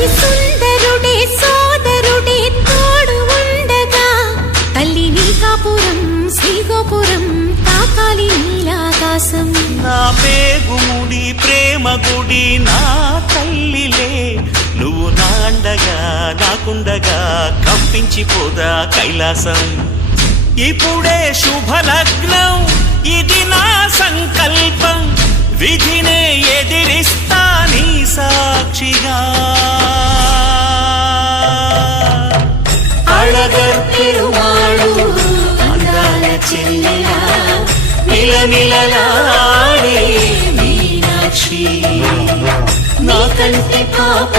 అతి సుందరుడే సోదరుడే తోడు ఉండగా తల్లి నీ కాపురం శ్రీగోపురం తాకాలి నీలాకాశం. నా పేగుముడి ప్రేమ గుడి నా తల్లిలే, నువ్వు నాండగా నాకుండగా కంపించిపోదా కైలాసం. ఇప్పుడే శుభలగ్నం ఇది నా సంకల్పం, విధినే ఎదిరిస్తా నీ సాక్షిగా. అళగర్ పెరుమాళు అందాల చెల్లెలా మిలమిలలాడే మీనాక్షి, నా కంటి పాప